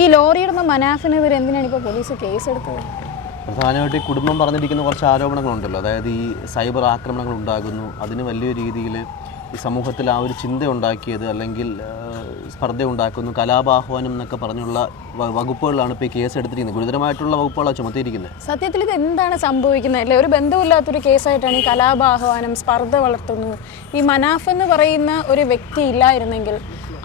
ഈ ലോറിയുടെ മനാഫിനെതിരെ എന്തിനാണ് ഇപ്പോൾ പോലീസ് കേസ് കേസെടുത്തത് പ്രധാനമായിട്ട് ഈ കുടുംബം പറഞ്ഞിരിക്കുന്ന കുറച്ച് ആരോപണങ്ങളുണ്ടല്ലോ. അതായത് ഈ സൈബർ ആക്രമണങ്ങൾ ഉണ്ടാകുന്നു. അതിന് വലിയ രീതിയിൽ ഈ സമൂഹത്തിൽ ആ ഒരു ചിന്ത ഉണ്ടാക്കിയത് അല്ലെങ്കിൽ സ്പർദ്ധ ഉണ്ടാക്കുന്നു. കലാപാഹ്വാനം എന്നൊക്കെ പറഞ്ഞുള്ള വകുപ്പുകളാണ് വകുപ്പുകളിലാണ് ഇപ്പോൾ ഈ കേസ് എടുത്തിരിക്കുന്നത്. ഗുരുതരമായിട്ടുള്ള വകുപ്പുകളാണ് ചുമത്തിയിരിക്കുന്നത് സത്യത്തിൽ ഇത് എന്താണ് സംഭവിക്കുന്നത് അല്ലേ? ഒരു ബന്ധമില്ലാത്തൊരു കേസായിട്ടാണ് ഈ കലാപാഹ്വാനം സ്പർദ്ധ വളർത്തുന്നു. ഈ മനാഫ് എന്ന് പറയുന്ന ഒരു വ്യക്തി ഇല്ലായിരുന്നെങ്കിൽ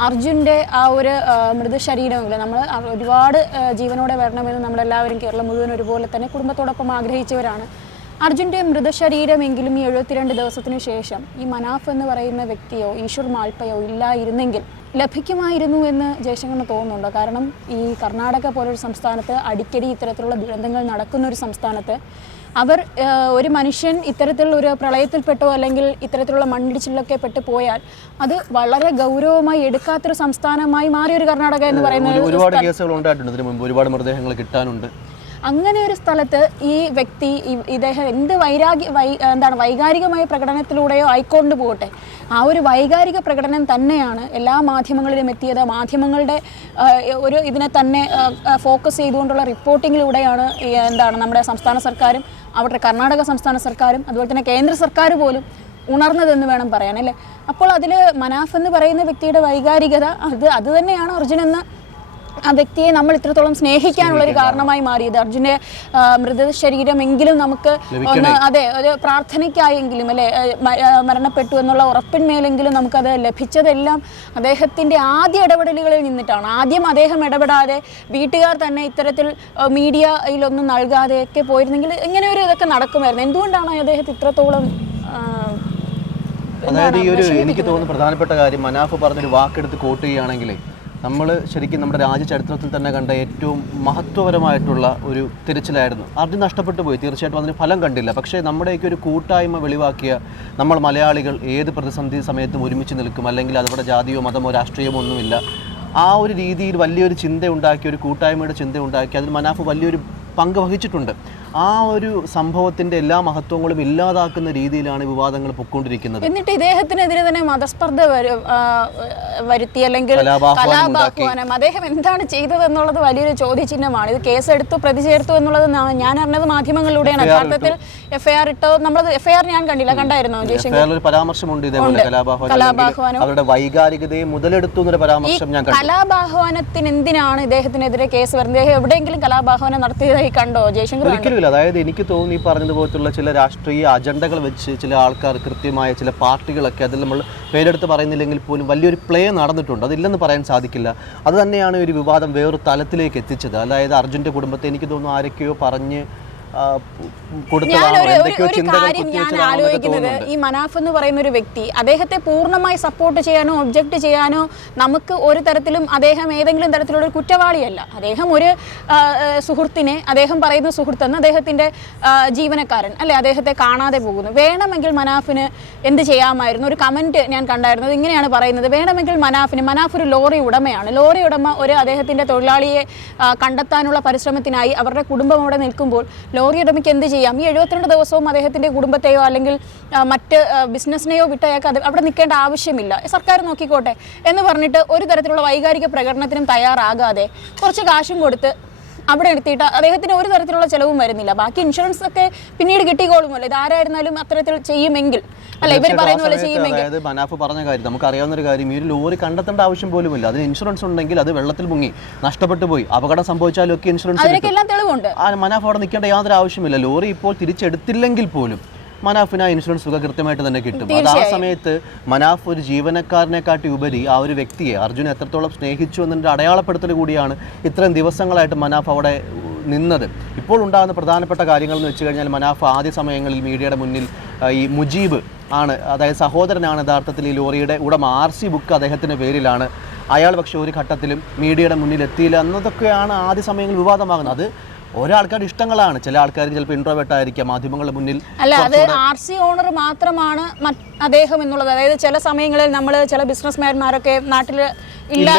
അർജുന്റെ ആ ഒരു മൃതശരീരമെങ്കിൽ നമ്മൾ ഒരുപാട് ജീവനോടെ വരണമെന്ന് നമ്മളെല്ലാവരും കേരളം മുഴുവൻ ഒരുപോലെ തന്നെ കുടുംബത്തോടൊപ്പം ആഗ്രഹിച്ചവരാണ്. അർജുന്റെ മൃതശരീരമെങ്കിലും ഈ എഴുപത്തിരണ്ട് ദിവസത്തിന് ശേഷം ഈ മനാഫ് എന്ന് പറയുന്ന വ്യക്തിയോ ഈശ്വർ മാൽപ്പയോ ഇല്ലായിരുന്നെങ്കിൽ ലഭിക്കുമായിരുന്നു എന്ന് ജയശങ്കറിന് തോന്നുന്നുണ്ടോ? കാരണം ഈ കർണാടക പോലൊരു സംസ്ഥാനത്ത് അടിക്കടി ഇത്തരത്തിലുള്ള ദുരന്തങ്ങൾ നടക്കുന്ന ഒരു സംസ്ഥാനത്ത് അവർ ഒരു മനുഷ്യൻ ഇത്തരത്തിലുള്ള ഒരു പ്രളയത്തിൽപ്പെട്ടോ അല്ലെങ്കിൽ ഇത്തരത്തിലുള്ള മണ്ണിടിച്ചിലൊക്കെ പെട്ട് പോയാൽ അത് വളരെ ഗൗരവമായി എടുക്കാത്തൊരു സംസ്ഥാനമായി മാറിയൊരു കർണാടക എന്ന് പറയുന്ന ഒരു- ഒരു ഒരുപാട് കേസുകൾ ഉണ്ടായിട്ടുണ്ട്. ഇതിനു മുമ്പ് ഒരുപാട് മൃതദേഹങ്ങൾ കിട്ടാനുണ്ട്. അങ്ങനെ ഒരു സ്ഥലത്ത് ഈ വ്യക്തി ഇദ്ദേഹം എന്ത് വൈരാഗ്യ വൈ എന്താണ് വൈകാരികമായ പ്രകടനത്തിലൂടെയോ ആയിക്കൊണ്ട് പോകട്ടെ. ആ ഒരു വൈകാരിക പ്രകടനം തന്നെയാണ് എല്ലാ മാധ്യമങ്ങളിലും എത്തിയത്. മാധ്യമങ്ങളുടെ ഒരു ഇതിനെ തന്നെ ഫോക്കസ് ചെയ്തുകൊണ്ടുള്ള റിപ്പോർട്ടിങ്ങിലൂടെയാണ് എന്താണ് നമ്മുടെ സംസ്ഥാന സർക്കാരും അവരുടെ കർണാടക സംസ്ഥാന സർക്കാരും അതുപോലെ തന്നെ കേന്ദ്ര സർക്കാർ പോലും ഉണർന്നതെന്ന് വേണം പറയാൻ അല്ലേ? അപ്പോൾ അതിൽ മനാഫ് എന്ന് പറയുന്ന വ്യക്തിയുടെ വൈകാരികത അത് അത് തന്നെയാണ് അർജുൻ എന്ന ആ വ്യക്തിയെ നമ്മൾ ഇത്രത്തോളം സ്നേഹിക്കാനുള്ള ഒരു കാരണമായി മാറിയത്. അർജുന്റെ മൃതശരീരം എങ്കിലും നമുക്ക് ഒന്ന് അതെ ഒരു പ്രാർത്ഥനയ്ക്കായെങ്കിലും അല്ലെ മരണപ്പെട്ടു എന്നുള്ള ഉറപ്പിന്മേലെങ്കിലും നമുക്കത് ലഭിച്ചതെല്ലാം അദ്ദേഹത്തിന്റെ ആദ്യ ഇടപെടലുകളിൽ നിന്നിട്ടാണ്. ആദ്യം അദ്ദേഹം ഇടപെടാതെ വീട്ടുകാർ തന്നെ ഇത്തരത്തിൽ മീഡിയയിലൊന്നും നൽകാതെയൊക്കെ പോയിരുന്നെങ്കിൽ ഇങ്ങനെ ഒരു ഇതൊക്കെ നടക്കുമായിരുന്നു. എന്തുകൊണ്ടാണ് അദ്ദേഹത്തെ ഇത്രത്തോളം അതായത് ഈ ഒരു എനിക്ക് തോന്നുന്നു പ്രധാനപ്പെട്ട കാര്യം മനാഫ് പറഞ്ഞൊരു വാക്കെടുത്ത് കോട്ട് ചെയ്യുകയാണെങ്കിൽ നമ്മൾ ശരിക്കും നമ്മുടെ രാജ്യചരിത്രത്തിൽ തന്നെ കണ്ട ഏറ്റവും മഹത്വപരമായിട്ടുള്ള ഒരു തിരച്ചിലായിരുന്നു. അർജുൻ നഷ്ടപ്പെട്ടു പോയി. തീർച്ചയായിട്ടും അതിന് ഫലം കണ്ടില്ല. പക്ഷേ നമ്മുടെയൊക്കെ ഒരു കൂട്ടായ്മ വെളിവാക്കിയ നമ്മൾ മലയാളികൾ ഏത് പ്രതിസന്ധി സമയത്തും ഒരുമിച്ച് നിൽക്കും. അല്ലെങ്കിൽ അതവിടെ ജാതിയോ മതമോ രാഷ്ട്രീയമോ ഒന്നുമില്ല. ആ ഒരു രീതിയിൽ വലിയൊരു ചിന്ത ഉണ്ടാക്കി ഒരു കൂട്ടായ്മയുടെ ചിന്ത ഉണ്ടാക്കി അതിൽ മനാഫ് വലിയൊരു പങ്ക് വഹിച്ചിട്ടുണ്ട് ആ ഒരു സംഭവത്തിന്റെ എല്ലാ മഹത്വങ്ങളും ഇല്ലാതാക്കുന്ന രീതിയിലാണ് വിവാദങ്ങൾ പൊയ്ക്കൊണ്ടിരിക്കുന്നത് എന്നിട്ട് ഇദ്ദേഹത്തിനെതിരെ തന്നെ മതസ്പർദ്ധ വരുത്തി അല്ലെങ്കിൽ കലാപാഹ്വാനം അദ്ദേഹം എന്താണ് ചെയ്തതെന്നുള്ളത് വലിയൊരു ചോദ്യചിഹ്നമാണ്. ഇത് കേസെടുത്തു പ്രതി ചേർത്തു എന്നുള്ളത് ഞാൻ അറിഞ്ഞത് മാധ്യമങ്ങളിലൂടെയാണ്. യഥാർത്ഥത്തിൽ എഫ്ഐആർ ഇട്ടോ നമ്മൾ എഫ്ഐആർ ഞാൻ കണ്ടില്ല. കണ്ടായിരുന്നോ ഒരു പരാമർശമുണ്ട് ഇതേപോലെ കലാപാഹ്വാനം കലാപാഹ്വാനം. അവരുടെ വൈകാരികതയെ മുതലെടുത്തു എന്നൊരു പരാമർശം ഞാൻ കലാപാഹ്വാനത്തിന് എന്തിനാണ് ഇദ്ദേഹത്തിനെതിരെ കേസ് വരുന്നത്? ഇദ്ദേഹം എവിടെയെങ്കിലും കലാപാഹ്വാനം നടത്തിയതായി കണ്ടോ? ജയശങ്കർ ഒരിക്കലും അതായത് എനിക്ക് തോന്നുന്നു ഈ പറഞ്ഞതുപോലത്തുള്ള ചില രാഷ്ട്രീയ അജണ്ടകൾ വെച്ച് ചില ആൾക്കാർ കൃത്യമായ ചില പാർട്ടികളൊക്കെ അതിൽ നമ്മൾ പേരെടുത്ത് പറയുന്നില്ലെങ്കിൽ പോലും വലിയൊരു പ്ലേ നടന്നിട്ടുണ്ട്. അതില്ലെന്ന് പറയാൻ സാധിക്കില്ല. അത് തന്നെയാണ് ഒരു വിവാദം വേറൊരു തലത്തിലേക്ക് എത്തിച്ചത്. അതായത് അർജുന്റെ കുടുംബത്തെ എനിക്ക് തോന്നുന്നു ആരൊക്കെയോ പറഞ്ഞ് ആലോചിക്കുന്നത് ഈ മനാഫ് എന്ന് പറയുന്ന ഒരു വ്യക്തി അദ്ദേഹത്തെ പൂർണമായി സപ്പോർട്ട് ചെയ്യാനോ ഒബ്ജക്ട് ചെയ്യാനോ നമുക്ക് ഒരു തരത്തിലും അദ്ദേഹം ഏതെങ്കിലും തരത്തിലുള്ള ഒരു കുറ്റവാളിയല്ല. അദ്ദേഹം ഒരു സുഹൃത്തിനെ അദ്ദേഹം പറയുന്ന സുഹൃത്തെന്ന് അദ്ദേഹത്തിന്റെ ജീവനക്കാരൻ അല്ലെ അദ്ദേഹത്തെ കാണാതെ പോകുന്നു. വേണമെങ്കിൽ മനാഫിന് എന്ത് ചെയ്യാമായിരുന്നു? ഒരു കമന്റ് ഞാൻ കണ്ടായിരുന്നത് ഇങ്ങനെയാണ് പറയുന്നത്. വേണമെങ്കിൽ മനാഫിന് മനാഫ് ഒരു ലോറി ഉടമയാണ്. ലോറി ഉടമ ഒരു അദ്ദേഹത്തിന്റെ തൊഴിലാളിയെ കണ്ടെത്താനുള്ള പരിശ്രമത്തിനായി അവരുടെ കുടുംബം അവിടെ നിൽക്കുമ്പോൾ ലോറി ഉടമയ്ക്ക് എന്ത് ചെയ്യാം? ഈ എഴുപത്തിരണ്ട് ദിവസവും അദ്ദേഹത്തിന്റെ കുടുംബത്തെയോ അല്ലെങ്കിൽ മറ്റ് മറ്റ് വിട്ട് അയാൾക്ക് അത് അവിടെ നിൽക്കേണ്ട ആവശ്യമില്ല. സർക്കാർ നോക്കിക്കോട്ടെ എന്ന് പറഞ്ഞിട്ട് ഒരു തരത്തിലുള്ള വൈകാരിക പ്രകടനത്തിനും തയ്യാറാകാതെ കുറച്ച് കാശും കൊടുത്ത് അവിടെ എടുത്തിട്ട് അദ്ദേഹത്തിന് ഒരു തരത്തിലുള്ള ചെലവും വരുന്നില്ല. ബാക്കി ഇൻഷുറൻസ് ഒക്കെ പിന്നീട് കിട്ടിക്കോളുമല്ലോ ഇതാരായിരുന്നാലും അത്തരത്തിൽ ചെയ്യുമെങ്കിൽ. അല്ല ഇവർ പറയുന്ന പോലെ ചെയ്യുമെങ്കിൽ. അതായത് മനാഫ് പറഞ്ഞ കാര്യം നമുക്ക് അറിയാവുന്ന ഒരു കാര്യം ഈ ഒരു ലോറി കണ്ടെത്തേണ്ട ആവശ്യം പോലുമില്ല. അതിന് ഇൻഷുറൻസ് ഉണ്ടെങ്കിൽ അത് വെള്ളത്തിൽ മുങ്ങി നഷ്ടപ്പെട്ടു പോയി. അപകടം സംഭവിച്ചാലും ഒക്കെ ഇൻഷുറൻസ് മനാഫ് അവിടെ നിൽക്കേണ്ട യാതൊരു ആവശ്യമില്ല ലോറി ഇപ്പോൾ തിരിച്ചെടുത്തില്ലെങ്കിൽ പോലും മനാഫിന് ആ ഇൻഷുറൻസ് തുക കൃത്യമായിട്ട് തന്നെ കിട്ടും. അത് ആ സമയത്ത് മനാഫ് ഒരു ജീവനക്കാരനെക്കാട്ടി ഉപരി ആ ഒരു വ്യക്തിയെ അർജുൻ എത്രത്തോളം സ്നേഹിച്ചു എന്നതിന്റെ അടയാളപ്പെടുത്തൽ കൂടിയാണ് ഇത്രയും ദിവസങ്ങളായിട്ട് മനാഫ് അവിടെ നിന്നത്. ഇപ്പോൾ ഉണ്ടാകുന്ന പ്രധാനപ്പെട്ട കാര്യങ്ങൾ എന്ന് വെച്ച് കഴിഞ്ഞാൽ മനാഫ് ആദ്യ സമയങ്ങളിൽ മീഡിയയുടെ മുന്നിൽ ഈ മുജീബ് ആണ് അതായത് സഹോദരനാണ് യഥാർത്ഥത്തിൽ ഈ ലോറിയുടെ ഉടമ. ആർ സി ബുക്ക് അദ്ദേഹത്തിന്റെ പേരിലാണ്. അയാൾ പക്ഷേ ഒരു ഘട്ടത്തിലും മീഡിയയുടെ മുന്നിൽ എത്തിയില്ല എന്നതൊക്കെയാണ് ആദ്യ സമയങ്ങളിൽ വിവാദമാകുന്നത്. അത് ഓരോ ആൾക്കാരുടെ ഇഷ്ടങ്ങളാണ്. ചില ആൾക്കാർ ചിലപ്പോൾ ഇൻട്രോവേർട്ട് ആയിരിക്കാം മാധ്യമങ്ങളുടെ മുന്നിൽ അല്ല അത് ആർ സി ഓണർ മാത്രമാണ് അദ്ദേഹം എന്നുള്ളത്. അതായത് ചില സമയങ്ങളിൽ നമ്മൾ ചില ബിസിനസ്മാൻമാരൊക്കെ നാട്ടിൽ ചില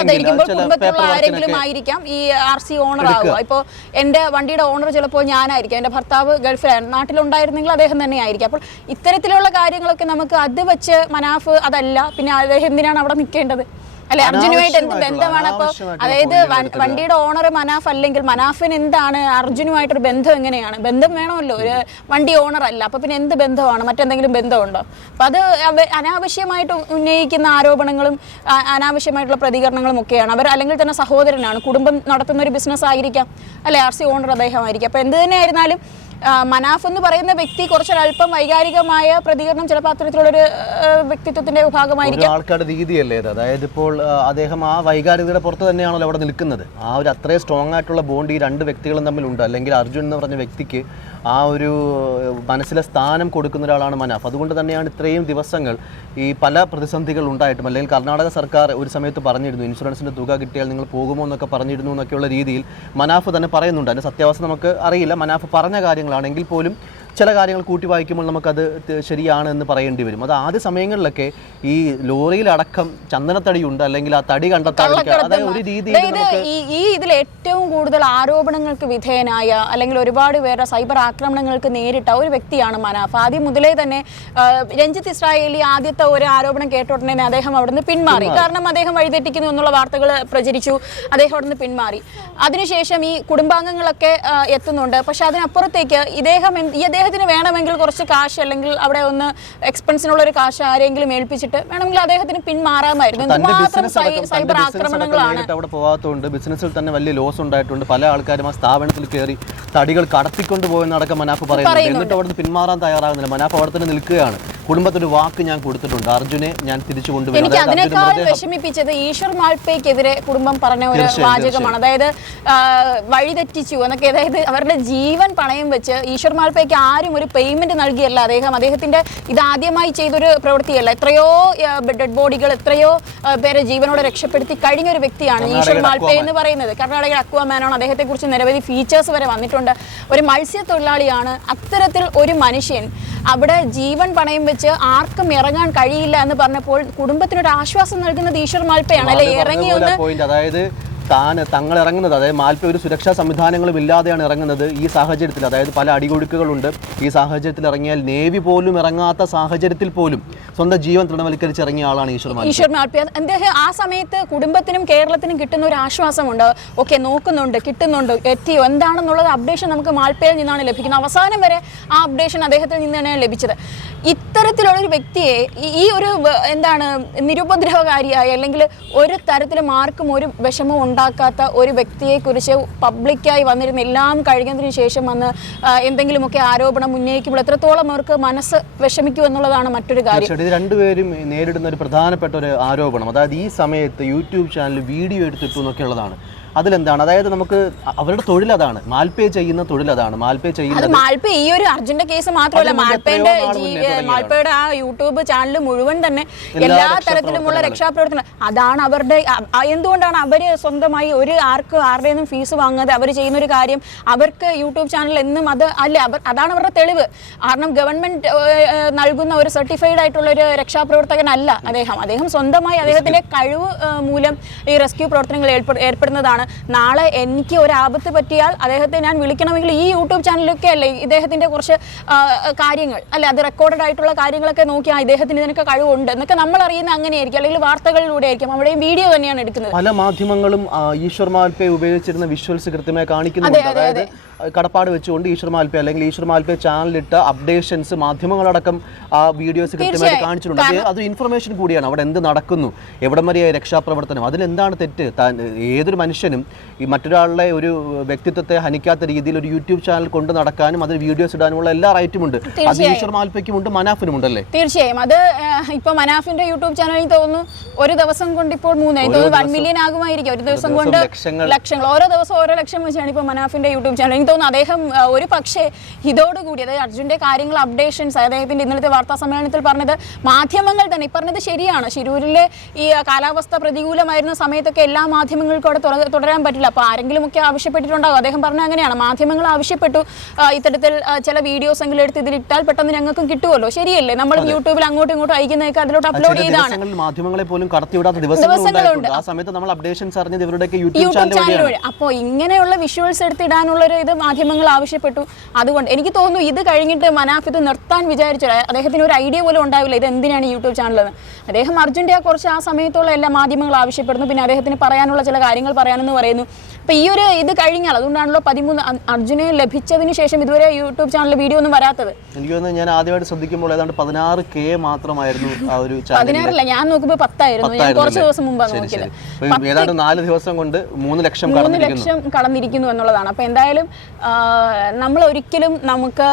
കുടുംബത്തിലുള്ള ആരെങ്കിലും ആയിരിക്കാം ഈ ആർ സി ഓണർ ആവുക. ഇപ്പോൾ എന്റെ വണ്ടിയുടെ ഓണർ ചിലപ്പോൾ ഞാനായിരിക്കും. എന്റെ ഭർത്താവ് ഗൾഫിലാണ്. നാട്ടിലുണ്ടായിരുന്നെങ്കിൽ അദ്ദേഹം തന്നെ ആയിരിക്കും അപ്പോൾ ഇത്തരത്തിലുള്ള കാര്യങ്ങളൊക്കെ നമുക്ക് അത് വെച്ച് മനാഫ് അതല്ല. പിന്നെ അദ്ദേഹം എന്തിനാണ് അവിടെ നിൽക്കേണ്ടത് അല്ലെ അർജുനുമായിട്ട് എന്ത് ബന്ധമാണ്? അപ്പൊ അതായത്. വണ്ടിയുടെ ഓണർ മനാഫ് അല്ലെങ്കിൽ മനാഫിന് എന്താണ് അർജുനുമായിട്ടൊരു ബന്ധം എങ്ങനെയാണ്? ബന്ധം വേണമല്ലോ ഒരു വണ്ടി ഓണർ അല്ല. അപ്പൊ പിന്നെ എന്ത് ബന്ധമാണ്? മറ്റെന്തെങ്കിലും ബന്ധമുണ്ടോ? അപ്പൊ അത് അനാവശ്യമായിട്ട് ഉന്നയിക്കുന്ന ആരോപണങ്ങളും അനാവശ്യമായിട്ടുള്ള പ്രതികരണങ്ങളും ഒക്കെയാണ്. അവർ അല്ലെങ്കിൽ തന്നെ സഹോദരനാണ്. കുടുംബം നടത്തുന്ന ഒരു ബിസിനസ് ആയിരിക്കാം. അല്ലെ ആർ സി ഓണർ അദ്ദേഹമായിരിക്കാം. അപ്പൊ എന്ത് തന്നെ ആയിരുന്നാലും മനാഫ് എന്ന് പറയുന്ന വ്യക്തി കുറച്ചൊരല്പം വൈകാരികമായ പ്രതികരണം ചിലപ്പോൾ അത്തരത്തിലുള്ളൊരു ഒരു വ്യക്തിത്വത്തിന്റെ ഭാഗമായിരിക്കും. ആൾക്കാരുടെ രീതിയല്ലേ ഇത്? അതായത് ഇപ്പോൾ അദ്ദേഹം ആ വൈകാരികതയുടെ പുറത്ത് തന്നെയാണല്ലോ അവിടെ നിൽക്കുന്നത്. ആ ഒരു അത്രയും സ്ട്രോങ് ആയിട്ടുള്ള ബോണ്ട് ഈ രണ്ട് വ്യക്തികളും തമ്മിലുണ്ട്. അല്ലെങ്കിൽ അർജുൻ എന്ന് പറഞ്ഞ വ്യക്തിക്ക് ആ ഒരു മനസ്സിലെ സ്ഥാനം കൊടുക്കുന്ന ഒരാളാണ് മനാഫ്. അതുകൊണ്ട് തന്നെയാണ് ഇത്രയും ദിവസങ്ങൾ ഈ പല പ്രതിസന്ധികൾ ഉണ്ടായിട്ടും അല്ലെങ്കിൽ കർണാടക സർക്കാർ ഒരു സമയത്ത് പറഞ്ഞിരുന്നു ഇൻഷുറൻസിന്റെ തുക കിട്ടിയാൽ നിങ്ങൾ പോകുമോ എന്നൊക്കെ പറഞ്ഞിരുന്നു എന്നൊക്കെയുള്ള രീതിയിൽ മനാഫ് തന്നെ പറയുന്നുണ്ട്. അതിന്റെ സത്യാവസ്ഥ നമുക്ക് അറിയില്ല. മനാഫ് പറഞ്ഞ കാര്യങ്ങളാണെങ്കിൽ പോലും ചില കാര്യങ്ങൾ കൂട്ടി വായിക്കുമ്പോൾ നമുക്കത് ശരിയാണ് എന്ന് പറയേണ്ടി വരും. അത് ആദ്യ സമയങ്ങളിലൊക്കെ ഈ ലോറിയിലടക്കം ചന്ദനത്തടിയുണ്ട് അല്ലെങ്കിൽ ആ തടി കണ്ടെത്താൻ അതായത് ഒരു രീതിയിൽ ഈ ഇതിൽ ഏറ്റവും കൂടുതൽ ആരോപണങ്ങൾക്ക് വിധേയനായ അല്ലെങ്കിൽ ഒരുപാട് പേരുടെ സൈബർ ആക്രമണങ്ങൾക്ക് നേരിട്ട ഒരു വ്യക്തിയാണ് മനാഫ്. ആദ്യം മുതലേ തന്നെ രഞ്ജിത്ത് ഇസ്രായേലി ആദ്യത്തെ ഒരു ആരോപണം കേട്ട ഉടനെ തന്നെ അദ്ദേഹം അവിടുന്ന് പിന്മാറി. കാരണം അദ്ദേഹം വഴിതെറ്റിക്കുന്നു എന്നുള്ള വാർത്തകൾ പ്രചരിച്ചു അദ്ദേഹം അവിടുന്ന് പിന്മാറി. അതിനുശേഷം ഈ കുടുംബാംഗങ്ങളൊക്കെ എത്തുന്നുണ്ട്. പക്ഷെ അതിനപ്പുറത്തേക്ക് ഇദ്ദേഹം ഈ ഈ അദ്ദേഹത്തിന് വേണമെങ്കിൽ കുറച്ച് കാശ് അല്ലെങ്കിൽ അവിടെ ഒന്ന് എക്സ്പെൻസിനുള്ള ഒരു കാശ് ആരെങ്കിലും ഏൽപ്പിച്ചിട്ട് വേണമെങ്കിൽ അദ്ദേഹത്തിന് പിന്മാറാമായിരുന്നു. എന്തുമാത്രം സൈബർ ആക്രമണങ്ങളാണ്. അവിടെ പോകാത്തതുകൊണ്ട് ബിസിനസ്സിൽ തന്നെ വലിയ ലോസ് ഉണ്ടായിട്ടുണ്ട്. പല ആൾക്കാരും ആ സ്ഥാപനത്തിൽ കയറി തടികൾ കടത്തിക്കൊണ്ട് പോയെന്നടക്കം മനാഫ് പറയുന്നുണ്ട്. എന്നിട്ട് അവിടുന്ന് പിന്മാറാൻ തയ്യാറാകുന്നില്ല. മനാഫ് അവിടെ തന്നെ നിൽക്കുകയാണ്. കുടുംബത്തിന് വാക്ക് ഞാൻ കൊടുത്തിട്ടുണ്ട്. അർജുനെ ഞാൻ തിരിച്ചു കൊണ്ടുവരും. എനിക്ക് അതിനേക്കാൾ വിഷമിപ്പിച്ചത് ഈശ്വർ മാൾപ്പയ്ക്കെതിരെ കുടുംബം പറഞ്ഞ ഒരു വാചകമാണ്. അതായത് വഴിതെറ്റിച്ചു എന്നൊക്കെ. അതായത് അവരുടെ ജീവൻ പണയം വെച്ച് ഈശ്വർ മാൾപ്പയ്ക്ക് ആരും ഒരു പേയ്മെന്റ് നൽകിയല്ല. അദ്ദേഹം അദ്ദേഹത്തിന്റെ ഇതാദ്യമായി ചെയ്തൊരു പ്രവൃത്തിയല്ല. എത്രയോ ഡെഡ് ബോഡികൾ എത്രയോ പേരെ ജീവനോടെ രക്ഷപ്പെടുത്തി കഴിഞ്ഞ ഒരു വ്യക്തിയാണ് ഈശ്വർ മാൾപേ മാൾപ്പേ എന്ന് പറയുന്നത്. കർണാടകയുടെ അക്വാമാനാണ് അദ്ദേഹത്തെ കുറിച്ച് നിരവധി ഫീച്ചേഴ്സ് വരെ വന്നിട്ടുണ്ട്. ഒരു മത്സ്യത്തൊഴിലാളിയാണ്. അത്തരത്തിൽ ഒരു മനുഷ്യൻ അവിടെ ജീവൻ പണയം വെച്ച് ആർക്കും ഇറങ്ങാൻ കഴിയില്ല എന്ന് പറഞ്ഞപ്പോൾ കുടുംബത്തിനൊരു ആശ്വാസം നൽകുന്നത് ഈശ്വർ മാൽപ്പയാണ് അല്ലെ? ഇറങ്ങി ഒന്ന് അതായത് താൻ തങ്ങൾ ഇറങ്ങുന്നത് അതായത് മാൽപ്പ ഒരു സുരക്ഷാ സംവിധാനങ്ങളും ഇല്ലാതെയാണ് ഇറങ്ങുന്നത് ഈ സാഹചര്യത്തിൽ. അതായത് പല അടികൊടുക്കുകളുണ്ട്. ഈ സാഹചര്യത്തിൽ ഇറങ്ങിയാൽ നേവി പോലും ഇറങ്ങാത്ത സാഹചര്യത്തിൽ പോലും സ്വന്തം ജീവൻ തൃണവൽക്കരിച്ച് ഇറങ്ങിയ ആളാണ് ഈശ്വർ ഈശ്വർ മാൽപ്പ. അദ്ദേഹം ആ സമയത്ത് കുടുംബത്തിനും കേരളത്തിനും കിട്ടുന്ന ഒരു ആശ്വാസമുണ്ട് ഓക്കെ നോക്കുന്നുണ്ട് കിട്ടുന്നുണ്ട് എത്തിയോ എന്താണെന്നുള്ളത് അപ്ഡേഷൻ നമുക്ക് മാൽപ്പയിൽ നിന്നാണ് ലഭിക്കുന്നത്. അവസാനം വരെ ആ അപ്ഡേഷൻ അദ്ദേഹത്തിൽ നിന്നാണ് ലഭിച്ചത്. ഇത്തരത്തിലുള്ള ഒരു വ്യക്തിയെ ഈ- ഒരു എന്താണ് നിരുപദ്രവകാരിയായ അല്ലെങ്കിൽ ഒരു തരത്തിലും ആർക്കും ഒരു വിഷമവും ഉണ്ടാക്കാത്ത ഒരു വ്യക്തിയെ കുറിച്ച് പബ്ലിക്കായി വന്നിരുന്ന എല്ലാം കഴിഞ്ഞതിന് ശേഷം വന്ന് എന്തെങ്കിലുമൊക്കെ ആരോപണം ഉന്നയിക്കുമ്പോൾ എത്രത്തോളം അവർക്ക് മനസ്സ് വിഷമിക്കും എന്നുള്ളതാണ് മറ്റൊരു കാര്യം. ഇത് രണ്ടുപേരും നേരിടുന്ന ഒരു പ്രധാനപ്പെട്ട ഒരു ആരോപണം. അതായത് ഈ സമയത്ത് യൂട്യൂബ് ചാനൽ വീഡിയോ എടുത്തിട്ടു എന്നൊക്കെയുള്ളതാണ് അതിലെന്താണ്? അതായത് നമുക്ക് അവരുടെ തൊഴിൽ അതാണ്. മാൽപേ ചെയ്യുന്ന തൊഴിൽ അതാണ്. മാൽപേ ചെയ്യുന്നത് മാൽപേ ഈ ഒരു അർജുന്റെ കേസ് മാത്രമല്ല മാൽപേന്റെ മുന്നേ ആ യൂട്യൂബ് ചാനൽ മുഴുവൻ തന്നെ എല്ലാ തരത്തിലുമുള്ള രക്ഷാപ്രവർത്തനം അതാണ് അവരുടെ എന്തുകൊണ്ടാണ് അവർ സ്വന്തമായി ഒരു ആർക്ക് ആരുടെയൊന്നും ഫീസ് വാങ്ങാതെ അവർ ചെയ്യുന്ന ഒരു കാര്യം? അവർക്ക് യൂട്യൂബ് ചാനൽ എന്നും അത് അല്ല അവർ അതാണ് അവരുടെ തെളിവ്. കാരണം ഗവൺമെന്റ് നൽകുന്ന ഒരു സർട്ടിഫൈഡ് ആയിട്ടുള്ള ഒരു രക്ഷാപ്രവർത്തകനല്ല അദ്ദേഹം. അദ്ദേഹം സ്വന്തമായി അദ്ദേഹത്തിന്റെ കഴിവ് മൂലം ഈ റെസ്ക്യൂ പ്രവർത്തനങ്ങൾ ഏർപ്പെ- ഏർപ്പെടുന്നതാണ് നാളെ എനിക്ക് ഒരു ആപത്ത് പറ്റിയാൽ അദ്ദേഹത്തെ ഞാൻ വിളിക്കണമെങ്കിൽ ഈ യൂട്യൂബ് ചാനലൊക്കെ അല്ലേ ഇദ്ദേഹത്തിന്റെ കുറച്ച് കാര്യങ്ങൾ. അല്ലെ അത് റെക്കോർഡഡ് ആയിട്ടുള്ള കാര്യങ്ങളൊക്കെ നോക്കി ആ ഇദ്ദേഹത്തിന് ഇതിനൊക്കെ കഴിവുണ്ട് എന്നൊക്കെ നമ്മൾ അറിയുന്ന അങ്ങനെയായിരിക്കും. അല്ലെങ്കിൽ വാർത്തകളിലൂടെ ആയിരിക്കും. അവിടെയും വീഡിയോ തന്നെയാണ് എടുക്കുന്നത്. പല മാധ്യമങ്ങളും ഈശ്വർ മാൽപ്പയെ ഉപയോഗിച്ചിരുന്ന വിഷ്വൽസ് കൃത്യമായി കാണിക്കുന്നുണ്ട്. അതായത് കടപ്പാട് വെച്ചുകൊണ്ട് ഈശ്വർ മാൽപ്പ അല്ലെങ്കിൽ ഈശ്വർ മാൽപ്പ ചാനലിട്ട അപ്ഡേഷൻസ് മാധ്യമങ്ങളടക്കം ആ വീഡിയോസ് കൃത്യമായിട്ട്. കാണിച്ചിട്ടുണ്ട്. അത് അത് ഇൻഫർമേഷൻ കൂടിയാണ്. അവിടെ എന്ത് നടക്കുന്നു? എവിടം വരെയായി രക്ഷാപ്രവർത്തനം? അതിലെന്താണ് തെറ്റ്? ഏതൊരു മനുഷ്യനും ഈ മറ്റൊരാളുടെ ഒരു വ്യക്തിത്വത്തെ ഹനിക്കാത്ത രീതിയിൽ ഒരു യൂട്യൂബ് ചാനൽ കൊണ്ട് നടക്കാനും അതിൽ വീഡിയോസ് ഇടാനുമുള്ള എല്ലാ റൈറ്റും ഉണ്ട്. അത് ഈശ്വർ മാൽപ്പയ്ക്കും ഉണ്ട് മനാഫിനും ഉണ്ടല്ലേ തീർച്ചയായും. അത് ഇപ്പൊ മനാഫിന്റെ യൂട്യൂബ് ചാനലിൽ തോന്നുന്നു ഒരു ദിവസം കൊണ്ട് ഇപ്പോൾ മൂന്നായി. ഇത് വൺ മില്യൺ ആകുമായിരിക്കും. ഒരു ദിവസം കൊണ്ട് ലക്ഷങ്ങൾ. ഓരോ ദിവസം ഓരോ ലക്ഷം വെച്ചാണ് ഇപ്പൊ മനാഫിന്റെ യൂട്യൂബ് ചാനൽ. തോന്നുന്നു. അദ്ദേഹം ഒരു പക്ഷേ ഇതോടുകൂടി അതായത് അർജുന്റെ കാര്യങ്ങൾ അപ്ഡേഷൻസ് അദ്ദേഹത്തിന്റെ ഇന്നലത്തെ വാർത്താ സമ്മേളനത്തിൽ പറഞ്ഞത് മാധ്യമങ്ങൾ തന്നെ. പറഞ്ഞത് ശരിയാണ്. ശിരൂരിലെ ഈ കാലാവസ്ഥ പ്രതികൂലമായിരുന്ന സമയത്തൊക്കെ എല്ലാ മാധ്യമങ്ങൾക്കും അവിടെ തുടരാൻ പറ്റില്ല. അപ്പോൾ ആരെങ്കിലുമൊക്കെ ആവശ്യപ്പെട്ടിട്ടുണ്ടാകും. അദ്ദേഹം പറഞ്ഞ അങ്ങനെയാണ്. മാധ്യമങ്ങൾ ആവശ്യപ്പെട്ടു. ഇത്തരത്തിൽ ചില വീഡിയോസ് എങ്കിലും എടുത്ത് ഇതിലിട്ടാൽ പെട്ടെന്ന് ഞങ്ങൾക്കും കിട്ടുമല്ലോ ശരിയല്ലേ? നമ്മൾ യൂട്യൂബിൽ അങ്ങോട്ടും ഇങ്ങോട്ടും അയക്കുന്നതൊക്കെ അതിലോട്ട് അപ്ലോഡ് ചെയ്താണ്. മാധ്യമങ്ങളെ പോലും കടത്തിവിടാത്ത ദിവസങ്ങളുണ്ട്. ആ സമയത്ത് നമ്മൾ അപ്ഡേഷൻസ് അറിഞ്ഞത് ഇവരുടെ യൂട്യൂബ് ചാനൽ വഴി. അപ്പോൾ ഇങ്ങനെയുള്ള വിഷ്വൽസ് എടുത്തിടാനുള്ള ഒരു ഇത് മാധ്യമങ്ങൾ ആവശ്യപ്പെട്ടു. അതുകൊണ്ട് എനിക്ക് തോന്നുന്നു ഇത് കഴിഞ്ഞിട്ട് മനാഫിത് നിർത്താൻ വിചാരിച്ചു. അദ്ദേഹത്തിന് ഒരു ഐഡിയ പോലും ഉണ്ടാവില്ല. ഇത് എന്തിനാണ് യൂട്യൂബ് ചാനലെന്ന് അദ്ദേഹം അർജുന്റെ ആ കുറച്ച് ആ സമയത്തുള്ള എല്ലാ മാധ്യമങ്ങൾ ആവശ്യപ്പെടുന്നു. പിന്നെ അദ്ദേഹത്തിന് പറയാനുള്ള ചില കാര്യങ്ങൾ പറയാനെന്ന് പറയുന്നു. അപ്പോൾ ഈ ഒരു ഇത് കഴിഞ്ഞാൽ അതുകൊണ്ടാണല്ലോ പതിമൂന്ന് അർജുനെ ലഭിച്ചതിന് ശേഷം ഇതുവരെ യൂട്യൂബ് ചാനലിൽ വീഡിയോ ഒന്നും വരാത്തത്. എനിക്ക് തോന്നുന്നു ഞാൻ ആദ്യമായിട്ട് ശ്രദ്ധിക്കുമ്പോൾ ഏതാണ്ട് പതിനാറ് കെ മാത്രമായിരുന്നു ആ ഒരു പതിനാറില്ല ഞാൻ നോക്കുമ്പോൾ പത്തായിരുന്നു. ഞാൻ കുറച്ച് ദിവസം മുമ്പാണ് ശരി നോക്കിയത്. ഏതാണ്ട് നാല് ദിവസം കൊണ്ട് മൂന്ന് ലക്ഷം മൂന്ന് ലക്ഷം കടന്നിരിക്കുന്നു എന്നുള്ളതാണ്. അപ്പോൾ എന്തായാലും നമ്മൾ ഒരിക്കലും നമുക്ക്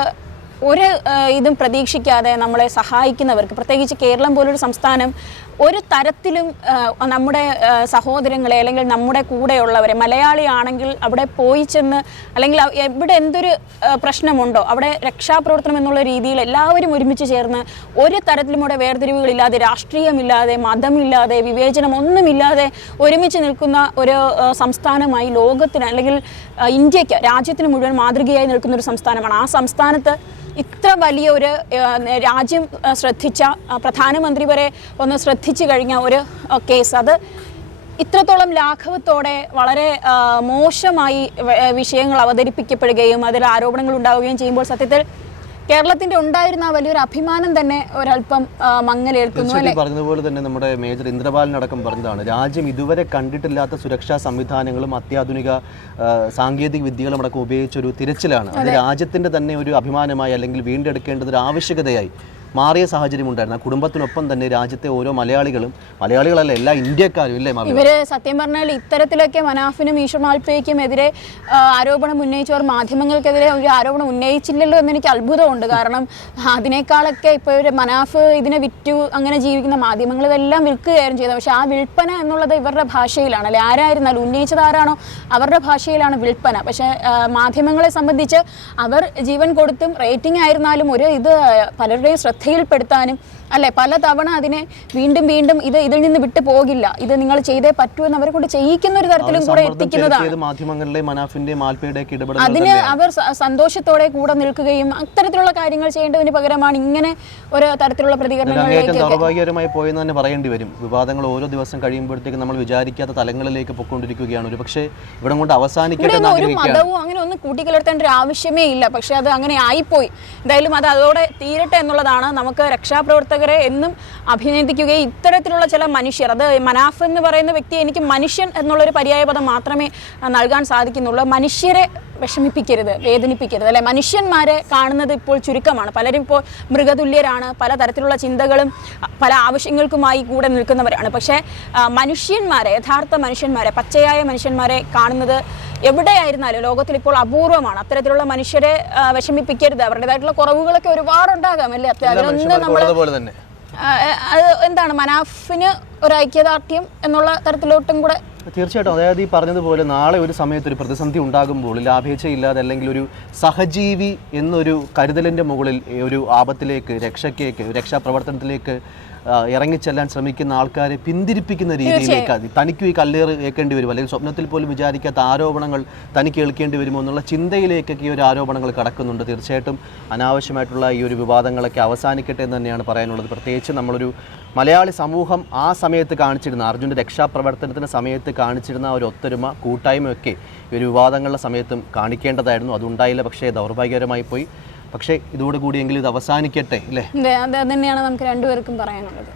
ഒരു ഇതും പ്രതീക്ഷിക്കാതെ നമ്മളെ സഹായിക്കുന്നവർക്ക് പ്രത്യേകിച്ച് കേരളം പോലൊരു സംസ്ഥാനം ഒരു തരത്തിലും നമ്മുടെ സഹോദരങ്ങളെ അല്ലെങ്കിൽ നമ്മുടെ കൂടെയുള്ളവരെ മലയാളിയാണെങ്കിൽ അവിടെ പോയി ചെന്ന് അല്ലെങ്കിൽ എവിടെ എന്തൊരു പ്രശ്നമുണ്ടോ അവിടെ രക്ഷാപ്രവർത്തനം എന്നുള്ള രീതിയിൽ എല്ലാവരും ഒരുമിച്ച് ചേർന്ന് ഒരു തരത്തിലും ഇവിടെ വേർതിരിവുകളില്ലാതെ രാഷ്ട്രീയമില്ലാതെ മതമില്ലാതെ വിവേചനം ഒന്നുമില്ലാതെ ഒരുമിച്ച് നിൽക്കുന്ന ഒരു സംസ്ഥാനമായി ലോകത്തിന് അല്ലെങ്കിൽ ഇന്ത്യയ്ക്ക് രാജ്യത്തിന് മുഴുവൻ മാതൃകയായി നിൽക്കുന്ന ഒരു സംസ്ഥാനമാണ്. ആ സംസ്ഥാനത്ത് ഇത്ര വലിയ ഒരു രാജ്യം ശ്രദ്ധിച്ച പ്രധാനമന്ത്രി വരെ ഒന്ന് ശ്രദ്ധിച്ചു കഴിഞ്ഞ ഒരു കേസ് അത് ഇത്രത്തോളം ലാഘവത്തോടെ വളരെ മോശമായി വിഷയങ്ങൾ അവതരിപ്പിക്കപ്പെടുകയും അതിൽ ആരോപണങ്ങൾ ഉണ്ടാവുകയും ചെയ്യുമ്പോൾ സത്യത്തിൽ കേരളത്തിന്റെ ഉണ്ടായിരുന്ന വലിയൊരു അഭിമാനം തന്നെ ഒരല്പം മങ്ങലേൽക്കുന്നു അല്ലെ? പറഞ്ഞതുപോലെ തന്നെ നമ്മുടെ മേജർ ഇന്ദ്രപാലനടക്കം പറഞ്ഞതാണ്. രാജ്യം ഇതുവരെ കണ്ടിട്ടില്ലാത്ത സുരക്ഷാ സംവിധാനങ്ങളും അത്യാധുനിക സാങ്കേതിക വിദ്യകളും അടക്കം ഉപയോഗിച്ച ഒരു തിരച്ചിലാണ് അത്. രാജ്യത്തിന്റെ തന്നെ ഒരു അഭിമാനമായി അല്ലെങ്കിൽ വീണ്ടെടുക്കേണ്ടത് ഒരു ആവശ്യകതയായി. മാറിയ സാഹചര്യം ഉണ്ടായിരുന്നു കുടുംബത്തിനൊപ്പം തന്നെ രാജ്യത്തെ ഓരോ മലയാളികളും മലയാളികളല്ല എല്ലാ ഇന്ത്യക്കാരും ഇല്ലേ ഇവർ സത്യം പറഞ്ഞാൽ ഇത്തരത്തിലൊക്കെ മനാഫിനും ഈശ്വർ മാൽപ്പയ്ക്കും എതിരെ ആരോപണം ഉന്നയിച്ചവർ മാധ്യമങ്ങൾക്കെതിരെ ഒരു ആരോപണം ഉന്നയിച്ചില്ലല്ലോ എന്ന് എനിക്ക് അത്ഭുതമുണ്ട്. കാരണം അതിനേക്കാളൊക്കെ ഇപ്പോൾ ഒരു മനാഫ് ഇതിനെ വിറ്റു അങ്ങനെ ജീവിക്കുന്ന മാധ്യമങ്ങൾ ഇതെല്ലാം വിൽക്കുകയായിരുന്നു ചെയ്തത്. പക്ഷേ ആ വിൽപ്പന എന്നുള്ളത് ഇവരുടെ ഭാഷയിലാണ്. അല്ലെ ആരായിരുന്നാലും ഉന്നയിച്ചത് ആരാണോ അവരുടെ ഭാഷയിലാണ് വിൽപ്പന. പക്ഷേ മാധ്യമങ്ങളെ സംബന്ധിച്ച് അവർ ജീവൻ കൊടുത്തും റേറ്റിംഗ് ആയിരുന്നാലും ഒരു ഇത് പലരുടെയും ശ്രദ്ധയിൽപ്പെടുത്താനും അല്ലെ? പലതവണ അതിനെ വീണ്ടും വീണ്ടും ഇത് ഇതിൽ നിന്ന് വിട്ടു പോകില്ല. ഇത് നിങ്ങൾ ചെയ്തേ പറ്റൂ എന്ന് അവരെ കൊണ്ട് ചെയ്യിക്കുന്ന ഒരു തരത്തിലും കൂടെ എത്തിക്കുന്നതാണ് അതിന് അവർ സന്തോഷത്തോടെ കൂടെ നിൽക്കുകയും അത്തരത്തിലുള്ള കാര്യങ്ങൾ ചെയ്യേണ്ടതിന് പകരമാണ് ഇങ്ങനെ ഒരു തരത്തിലുള്ള പ്രതികരണങ്ങളിലേക്ക് ദൗർഭാഗ്യകരമായി പോയെന്ന് തന്നെ പറയേണ്ടി വരും. വിവാദങ്ങൾ ഓരോ ദിവസം കഴിയുമ്പോഴത്തേക്ക് നമ്മൾ വിചാരിക്കാത്ത തലങ്ങളിലേക്ക് പൊക്കൊണ്ടിരിക്കുകയാണ് ഒരു പക്ഷേ ഇവിടെ കൊണ്ട് അവസാനിക്കട്ടെ ഇവിടെ ഒരു മതവും അങ്ങനെ ഒന്നും കൂട്ടിക്കലർത്തേണ്ട ഒരു ആവശ്യമേ ഇല്ല. പക്ഷെ അത് അങ്ങനെ ആയിപ്പോയി. എന്തായാലും അത് അതോടെ തീരട്ടെ എന്നുള്ളതാണ് നമുക്ക് രക്ഷാപ്രവർത്തകരെ എന്നും അഭിനന്ദിക്കുകയും ഇത്തരത്തിലുള്ള ചില മനുഷ്യർ അത് മനാഫ് എന്ന് പറയുന്ന വ്യക്തി എനിക്ക് മനുഷ്യൻ എന്നുള്ളൊരു പര്യായപദം മാത്രമേ ആ, നൽകാൻ സാധിക്കുന്നുള്ളൂ. മനുഷ്യരെ വിഷമിപ്പിക്കരുത് വേദനിപ്പിക്കരുത്. അല്ലെ? മനുഷ്യന്മാരെ കാണുന്നത് ഇപ്പോൾ ചുരുക്കമാണ്. പലരും ഇപ്പോൾ മൃഗതുല്യരാണ്. പലതരത്തിലുള്ള ചിന്തകളും പല ആവശ്യങ്ങൾക്കുമായി കൂടെ നിൽക്കുന്നവരാണ്. പക്ഷേ മനുഷ്യന്മാരെ യഥാർത്ഥ മനുഷ്യന്മാരെ പച്ചയായ മനുഷ്യന്മാരെ കാണുന്നത് എവിടെയായിരുന്നാലും ലോകത്തിൽ ഇപ്പോൾ അപൂർവമാണ്. അത്തരത്തിലുള്ള മനുഷ്യരെ വിഷമിപ്പിക്കരുത്. അവരുടേതായിട്ടുള്ള കുറവുകളൊക്കെ ഒരുപാടുണ്ടാകാം അല്ലേ? നമ്മൾ തന്നെ. അത് എന്താണ്? മനാഫിന് ഒരു ഐക്യദാർഢ്യം എന്നുള്ള തരത്തിലോട്ടും കൂടെ തീർച്ചയായിട്ടും. അതായത് ഈ പറഞ്ഞതുപോലെ നാളെ ഒരു സമയത്ത് ഒരു പ്രതിസന്ധി ഉണ്ടാകുമ്പോൾ ലാഭേച്ഛയില്ലാതെ അല്ലെങ്കിൽ ഒരു സഹജീവി എന്നൊരു കരുതലിന്റെ മുകളിൽ ഒരു ആപത്തിലേക്ക് രക്ഷയ്ക്കേക്ക് രക്ഷാപ്രവർത്തനത്തിലേക്ക് ഇറങ്ങിച്ചെല്ലാൻ ശ്രമിക്കുന്ന ആൾക്കാരെ പിന്തിരിപ്പിക്കുന്ന രീതിയിലേക്ക് തനിക്ക് ഈ കല്ലേറ് ഏൽക്കേണ്ടി വരും. അല്ലെങ്കിൽ സ്വപ്നത്തിൽ പോലും വിചാരിക്കാത്ത ആരോപണങ്ങൾ തനിക്ക് കേൾക്കേണ്ടി വരുമോ എന്നുള്ള ചിന്തയിലേക്കൊക്കെ ഈ ഒരു ആരോപണങ്ങൾ കടക്കുന്നുണ്ട്. തീർച്ചയായിട്ടും അനാവശ്യമായിട്ടുള്ള ഈ ഒരു വിവാദങ്ങളൊക്കെ അവസാനിക്കട്ടെ എന്ന് തന്നെയാണ് പറയാനുള്ളത്. പ്രത്യേകിച്ച് നമ്മളൊരു മലയാളി സമൂഹം ആ സമയത്ത് കാണിച്ചിരുന്ന അർജുന്റെ രക്ഷാപ്രവർത്തനത്തിന്റെ സമയത്ത് കാണിച്ചിരുന്ന ഒരു ഒത്തൊരുമ കൂട്ടായ്മയൊക്കെ ഈ ഒരു വിവാദങ്ങളുടെ സമയത്തും കാണിക്കേണ്ടതായിരുന്നു. അതുണ്ടായില്ല പക്ഷേ ദൗർഭാഗ്യകരമായി പോയി. പക്ഷേ ഇതോടുകൂടിയെങ്കിലും ഇത് അവസാനിക്കട്ടെ അല്ലേ അതെ അത് തന്നെയാണ് നമുക്ക് രണ്ടുപേർക്കും പറയാനുള്ളത്.